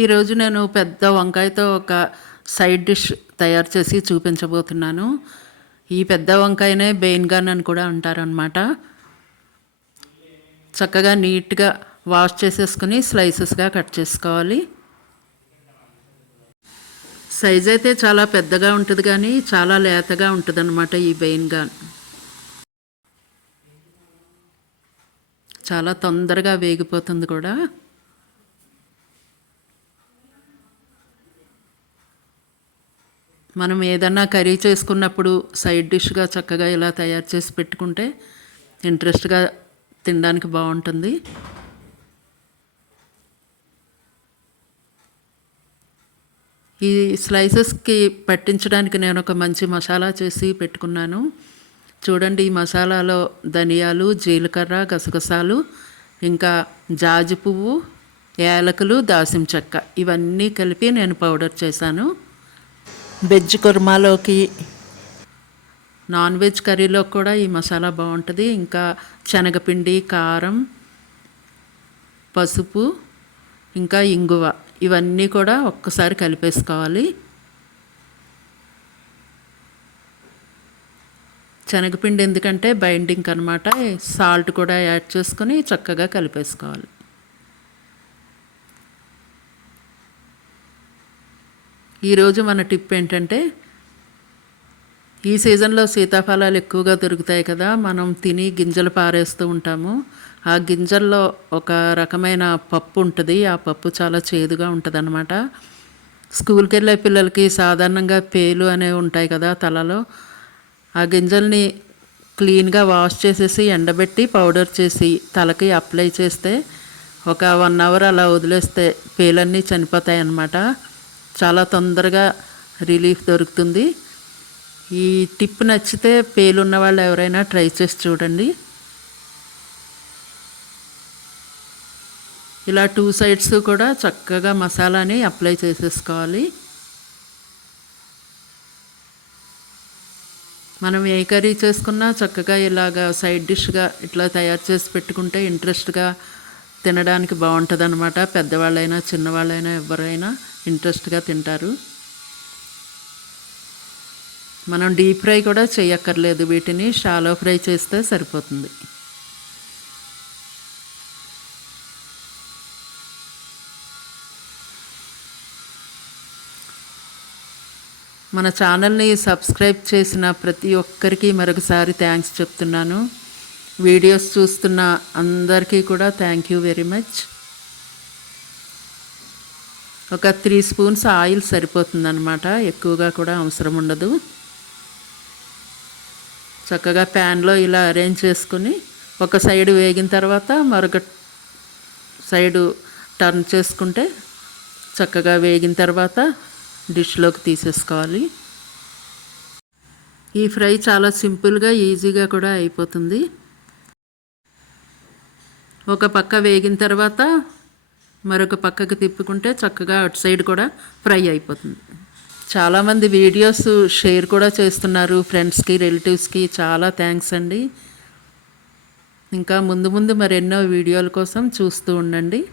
ఈరోజు నేను పెద్ద వంకాయతో ఒక సైడ్ డిష్ తయారు చేసి చూపించబోతున్నాను. ఈ పెద్ద వంకాయనే బెయిన్గాన్ అని కూడా అంటారనమాట చక్కగా నీట్గా వాష్ చేసేసుకుని స్లైసెస్గా కట్ చేసుకోవాలి. సైజ్ అయితే చాలా పెద్దగా ఉంటుంది కానీ చాలా లేతగా ఉంటుంది అనమాట ఈ బెయిన్గాన్ చాలా తొందరగా వేగిపోతుంది కూడా. మనం ఏదన్నా కర్రీ చేసుకున్నప్పుడు సైడ్ డిష్గా చక్కగా ఇలా తయారు చేసి పెట్టుకుంటే ఇంట్రెస్ట్గా తినడానికి బాగుంటుంది. ఈ స్లైసెస్కి పట్టించడానికి నేను ఒక మంచి మసాలా చేసి పెట్టుకున్నాను. చూడండి ఈ మసాలాలో ధనియాలు జీలకర్ర గసగసాలు ఇంకా జాజి పువ్వు యాలకులు దాసిన చెక్క ఇవన్నీ కలిపి నేను పౌడర్ చేశాను. వెజ్ కుర్మాలోకి. నాన్ వెజ్ కర్రీలో కూడా ఈ మసాలా బాగుంటుంది. ఇంకా శనగపిండి కారం పసుపు ఇంకా ఇంగువ. ఇవన్నీ కూడా ఒక్కసారి కలిపేసుకోవాలి. శనగపిండి ఎందుకంటే బైండింగ్ అనమాట సాల్ట్ కూడా యాడ్ చేసుకొని చక్కగా కలిపేసుకోవాలి. ఈరోజు మన టిప్ ఏంటంటే ఈ సీజన్లో సీతాఫలాలు ఎక్కువగా దొరుకుతాయి కదా మనం తిని గింజలు పారేస్తూ ఉంటాము. ఆ గింజల్లో ఒక రకమైన పప్పు ఉంటుంది ఆ పప్పు చాలా చేదుగా ఉంటుంది అనమాట స్కూల్కి వెళ్ళే పిల్లలకి సాధారణంగా పేలు అనేవి ఉంటాయి కదా తలలో. ఆ గింజల్ని క్లీన్గా వాష్ చేసేసి ఎండబెట్టి పౌడర్ చేసి తలకి అప్లై చేస్తే ఒక వన్ అవర్ అలా వదిలేస్తే పేలన్నీ చనిపోతాయి అన్నమాట చాలా తొందరగా రిలీఫ్ దొరుకుతుంది. ఈ టిప్ నచ్చితే పేలున్న వాళ్ళు ఎవరైనా ట్రై చేసి చూడండి. ఇలా టూ సైడ్స్ కూడా చక్కగా మసాలాని అప్లై చేసేసుకోవాలి. మనం ఏ కర్రీ చేసుకున్నా చక్కగా ఇలాగా సైడ్ డిష్గా ఇట్లా తయారు చేసి పెట్టుకుంటే ఇంట్రెస్ట్గా తినడానికి బాగుంటుంది అనమాట పెద్దవాళ్ళైనా చిన్నవాళ్ళైనా ఎవరైనా. ఇంట్రెస్ట్గా తింటారు. మనం డీప్ ఫ్రై కూడా చేయక్కర్లేదు. వీటిని షాలో ఫ్రై చేస్తే సరిపోతుంది. మన ఛానల్ని సబ్స్క్రైబ్ చేసిన ప్రతి ఒక్కరికి మరొకసారి థ్యాంక్స్ చెప్తున్నాను. వీడియోస్ చూస్తున్న అందరికీ కూడా థ్యాంక్ యూ వెరీ మచ్. ఒక త్రీ స్పూన్స్ ఆయిల్ సరిపోతుందన్నమాట. ఎక్కువగా కూడా అవసరం ఉండదు. చక్కగా ప్యాన్లో ఇలా అరేంజ్ చేసుకుని ఒక సైడ్ వేగిన తర్వాత మరొక సైడు టర్న్ చేసుకుంటే చక్కగా వేగిన తర్వాత డిష్లోకి తీసేసుకోవాలి. ఈ ఫ్రై చాలా సింపుల్గా ఈజీగా కూడా అయిపోతుంది. ఒక పక్క వేగిన తర్వాత మరొక పక్కకు తిప్పుకుంటే చక్కగా అటు సైడ్ కూడా ఫ్రై అయిపోతుంది. చాలామంది వీడియోస్ షేర్ కూడా చేస్తున్నారు ఫ్రెండ్స్కి రిలేటివ్స్కి. చాలా థ్యాంక్స్ అండి. ఇంకా ముందు ముందు మరెన్నో వీడియోల కోసం చూస్తూ ఉండండి.